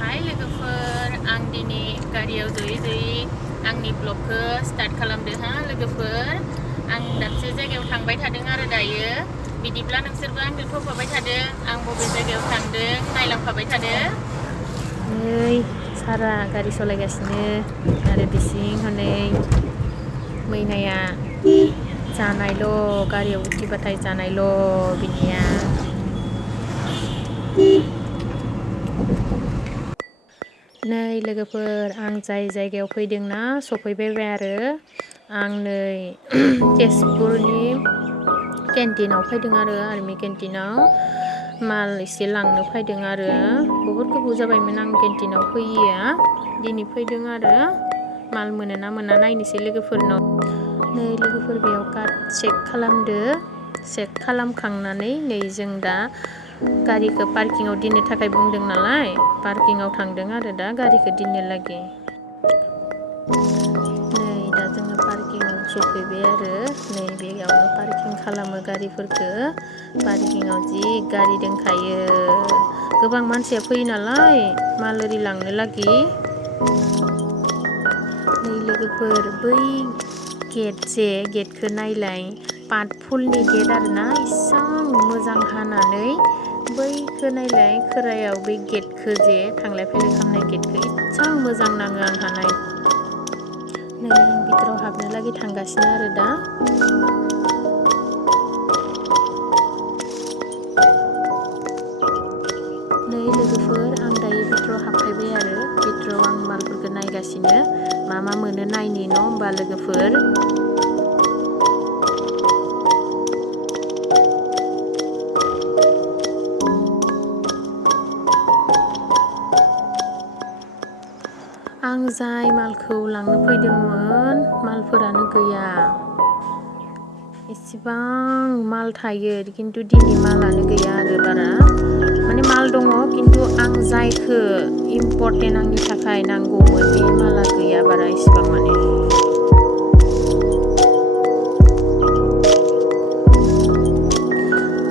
हाय लोगोफोर आं दिनै गारियाव जयै आंनि ब्लगखौ स्टार्ट खालामदों हा लोगोफोर आं दाबसे जायगायाव थांबाय थादों आरो दायो बिदिब्ला नोंसोरबो आंजों फैफाबाय थादो आं बबे जायगायाव थांदों नायलांफाबाय थादो नै सारा गारि सालायगासिनो आरो बिसिं हनै मैनाया जानायल' गारियाव उथिबाथाय जानायल' बिनिया नै लोगोफोर आं जाय जायगायाव फैदोंना सफैबाय आरो आं नै तेजपुरनि केन्टिनाव फैदों आरो आर्मि केन्टिनाव माल एसे लांनो फैदों आरो बहुद गोबाव जाबायमोन आं केन्टिनाव फैयिया दिनै फैदों आरो माल मोनो ना मोना नायनोसै लोगोफोरनाव नै लोगोफोर बेयाव कार्ड चेक खालामदो चेक खालामखांनानै नै जों दा गारिखौ पार्किंआव दोननो थाखाय बुंदों नालाय पार्किंआव थांदों आरो दा गारिखौ दोननो लागि नै दा जोङो पार्किंआव सफैबाय आरो नै बेयावनो पार्किं खालामो गारिफोरखौ पार्किंआव जि गारि दंखायो गोबां मानसिया फैयो नालाय माल ओरि लांनो लागि नै लोगोफोर बै गेटखौ नायलाय पाट फुलनि गेट आरोना इसां मोजां हानानै बैखौ नायलाय खोरायाव बै गेटखौ जे थांलाय फैलाय खालामनाय गेटखौ इसां मोजां नाङो आंहा नाय नै आं भितराव हाबनो लागि थांगासिनो आरो दा नै लोगोफोर आं दायो भितराव हाबफैबाय आरो भितराव आं मालफोरखौ नायगासिनो मा मोनो नायनि न' होमबा लोगोफोर आं जाय मालखौ लांनो फैदोंमोन मालफोरानो गैया एसेबां माल थायो खिन्थु दिनै मालानो गैया आरो बारा माने माल दङ खिन्थु आं जायखौ इम्परटेन्ट आंनि थाखाय नांगौमोन बे माला गैया बारा एसेबां माने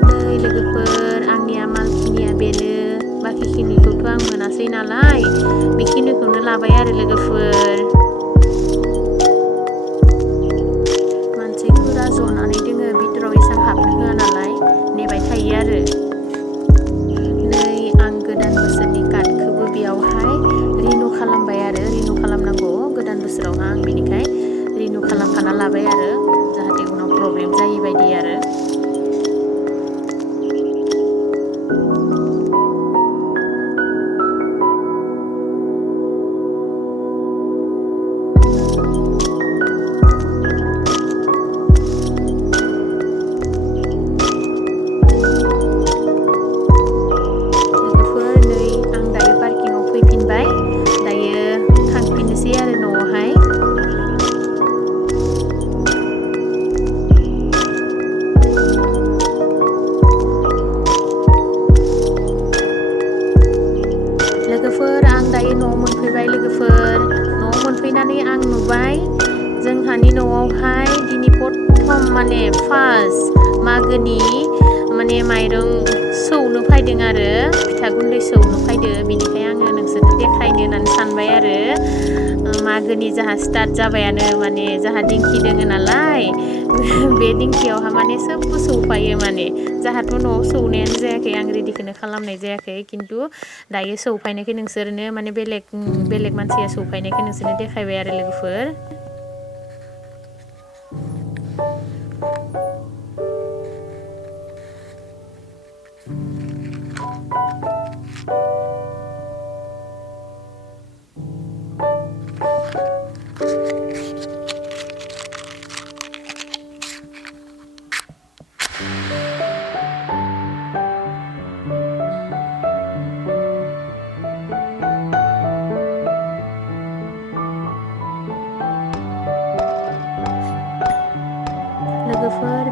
नै लोगोफोर आंनिया मालखिनिया बेनो बाखिखिनिखौथ' आं मोनासै नालाय बेखिनिखौनो लाबाय आरो लोगोफोर मानसिफोरा जनानै दोङो भितराव एसां हाबनो होआ नालाय नेबाय थायो आरो नै आं गोदान बोसोरनि कार्डखौबो बेयावहाय रिनिउ खालामबाय आरो रिनिउ खालामनांगौ गोदान बोसोरावहा आं बेनिखाय रिनिउ खालामखाना लाबाय आरो जाहाथे उनाव प्रब्लेम जायि बायदि आरो लोगोफोर आं दायो न'आव मोनफैबाय लोगोफोर न'आव मोनफैनानै आं नुबाय जोंहानि न'आवहाय दिनै प्रथम माने फार्स्ट मागोनि माने माइरं सौनो फैदों आरो फिथा गुन्दै सौनो फैदों बेनिखाय आङो नोंसोरनो देखायनो होननानै सानबाय आरो मागोनि जाहा स्टार्ट जाबायानो माने जाहा दिंखि दोङो नालाय बे दिंखियावहा माने सोबबो सौफायो माने जाहाथ' न'आव सौनायानो जायाखै आं रेडिखौनो खालामनाय जायाखै खिन्थु दायो सौफायनायखौ नोंसोरनो माने बेलेग मानसिया सौफायनायखौ नोंसोरनो देखायबाय आरो लोगोफोर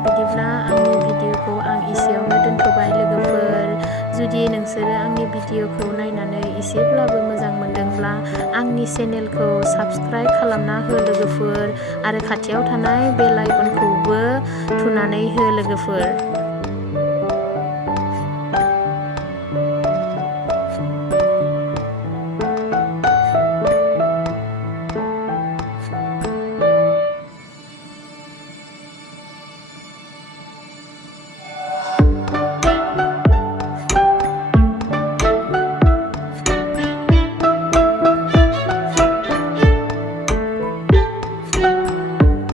बिदिब्ला आंनि भिडिअखौ आं एसेयावनो दोनथ'बाय लोगोफोर जुदि नोंसोरो आंनि भिडिअखौ नायनानै एसेब्लाबो मोजां मोनदोंब्ला आंनि चेनेलखौ साबस्क्राइब खालामना हो लोगोफोर आरो खाथियाव थानाय बेल आइकनखौबो थुनानै हो लोगोफोर